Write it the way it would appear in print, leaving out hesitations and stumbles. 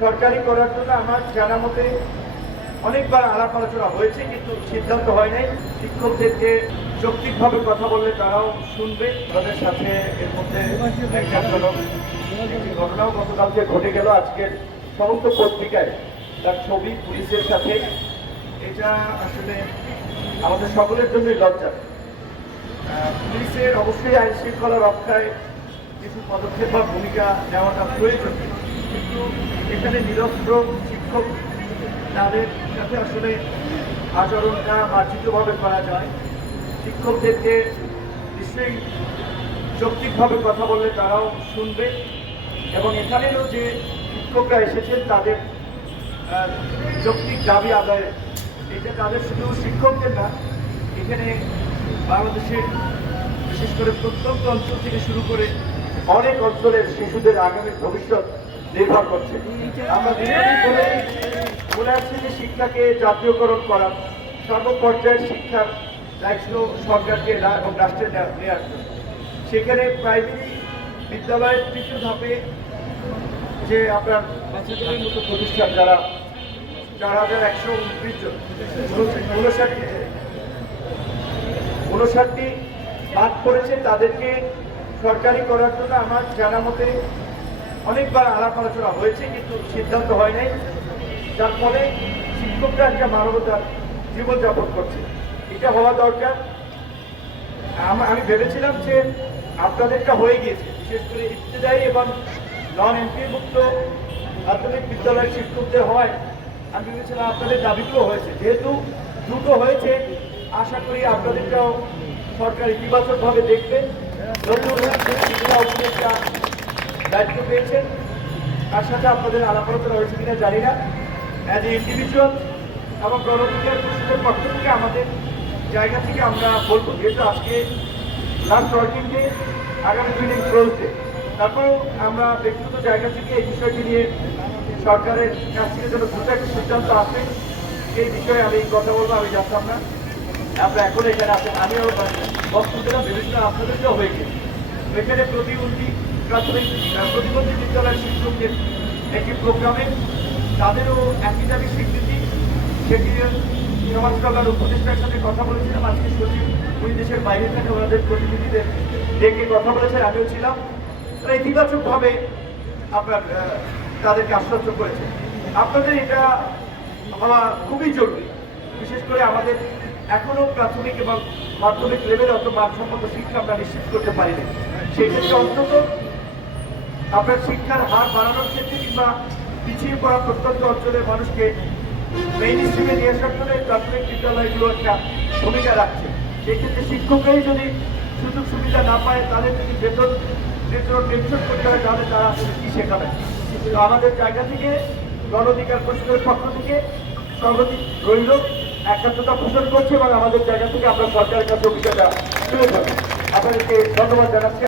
সরকারি করার জন্য আমার জানা মতে অনেকবার আলাপ আলোচনা হয়েছে, কিন্তু সিদ্ধান্ত হয় নাই। শিক্ষকদেরকে যৌক্তিকভাবে কথা বললে তারাও শুনবে। তাদের সাথে এর মধ্যে একটি ঘটনাও গতকালকে ঘটে গেল। আজকের সমস্ত পত্রিকায় তার ছবি পুলিশের সাথে। এটা আসলে আমাদের সকলের জন্যই লজ্জা। পুলিশের অবশ্যই আইন শৃঙ্খলা রক্ষায় কিছু পদক্ষেপ বা ভূমিকা নেওয়াটা প্রয়োজন, কিন্তু এখানে নিরস্ত্র শিক্ষক তাদের সাথে আসলে আচরণটা মার্জিতভাবে করা যায়। শিক্ষকদেরকে নিশ্চয়ই যৌক্তিকভাবে কথা বললে তারাও শুনবে, এবং এখানেও যে শিক্ষকরা এসেছেন তাদের যৌক্তিক দাবি আদায়, এটা তাদের শুধু শিক্ষকদের না, এখানে বাংলাদেশের বিশেষ করে প্রত্যন্ত অঞ্চল থেকে শুরু করে অনেক অঞ্চলের শিশুদের আগামী ভবিষ্যৎ নির্ভর করছে। আমরা বলে আসছি যে শিক্ষাকে জাতীয়করণ করা, সর্বপর্যায়ের শিক্ষার দায়িত্ব সরকারকে এবং রাষ্ট্রের নেওয়ার জন্য। সেখানে প্রাইমারি বিদ্যালয়ের তৃতীয় ধাপে যে আপনার বাচ্চাদের মতো প্রতিষ্ঠান যারা 4129 জন, 59টি বাদ পড়েছে, তাদেরকে সরকারি করার জন্য আমার জানা মতে অনেকবার আলাপ আলোচনা হয়েছে, কিন্তু সিদ্ধান্ত হয় নাই। যার ফলে শিক্ষকরা একটা মানবতার জীবনযাপন করছে, এটা হওয়া দরকার। আমি ভেবেছিলাম যে আপনাদেরটা হয়ে গিয়েছে, বিশেষ করে ইবতেদায়ী এবং নন এমপিভুক্ত প্রাথমিক বিদ্যালয়ের শিক্ষকদের হয়। আমি ভেবেছিলাম আপনাদের দাবিগুলো হয়েছে, যেহেতু দুটো হয়েছে, আশা করি আপনাদেরটাও সরকার ইতিবাচকভাবে দেখবে। নতুন একটা দায়িত্ব পেয়েছেন, তার সাথে আপনাদের আলাপ আলোচনা হয়েছে কিনা জানি না। অ্যাজ এ ইন্ডিভিজুয়াল এবং গণঅধিকার পরিষদের পক্ষ থেকে আমাদের জায়গা থেকে আমরা বলবো, যেহেতু আজকে লাস্ট ওয়ার্কিং ডে, আগামী 2 দিন ক্লোজ ডে, তারপরেও আমরা ব্যক্তিগত জায়গা থেকে এই বিষয়টি নিয়ে সরকারের কাছ থেকে যেন দ্রুত একটা সিদ্ধান্ত আসে, সেই বিষয়ে আমি কথা বলবো। আমি জানতাম না আমরা এখন এখানে আছেন, আমিও বক্তব্যটা ভেবেছিলাম আপনাদেরকেও হয়ে গেছে। এখানে প্রতিবন্ধী বিদ্যালয়ের শিক্ষকদের একটি প্রোগ্রামে তাদেরও একই দাবি স্বীকৃতি, সেটি সমাজ কল্যাণ উপদেষ্টার সাথে কথা বলেছিলাম। আজকে সচিব দুই দেশের বাইরে থেকে ওনাদের প্রতিনিধিদের ডেকে কথা বলেছেন, আমিও ছিলাম। তারা ইতিবাচকভাবে আপনার তাদেরকে আশ্বস্ত করেছে। আপনাদের এটা হওয়া খুবই জরুরি, বিশেষ করে আমাদের এখনো প্রাথমিক এবং মাধ্যমিক লেভেলে অত মানসম্মত শিক্ষা আমরা নিশ্চিত করতে পারিনি। সেক্ষেত্রে অন্তত আপনার শিক্ষার হার বাড়ানোর ক্ষেত্রে কিংবা পিছিয়ে পড়া প্রত্যন্ত অঞ্চলের মানুষকে মেইন স্ট্রিমে নিয়ে আসার জন্য প্রাথমিক বিদ্যালয়গুলো একটা ভূমিকা রাখছে। সেক্ষেত্রে শিক্ষকরাই যদি সুযোগ সুবিধা না পায়, তাদের যদি বেতন টেনশন করতে হয়, তাহলে তারা আসলে কি শেখাবে। তো আমাদের জায়গা থেকে গণঅধিকার পরিষদের পক্ষ থেকে সংহতি রইল, একাত্মতা পোষণ করছে, এবং আমাদের জায়গা থেকে আমরা সরকারের কাছে বিষয়টা তুলে ধরবো। আপনাদেরকে ধন্যবাদ জানাচ্ছি।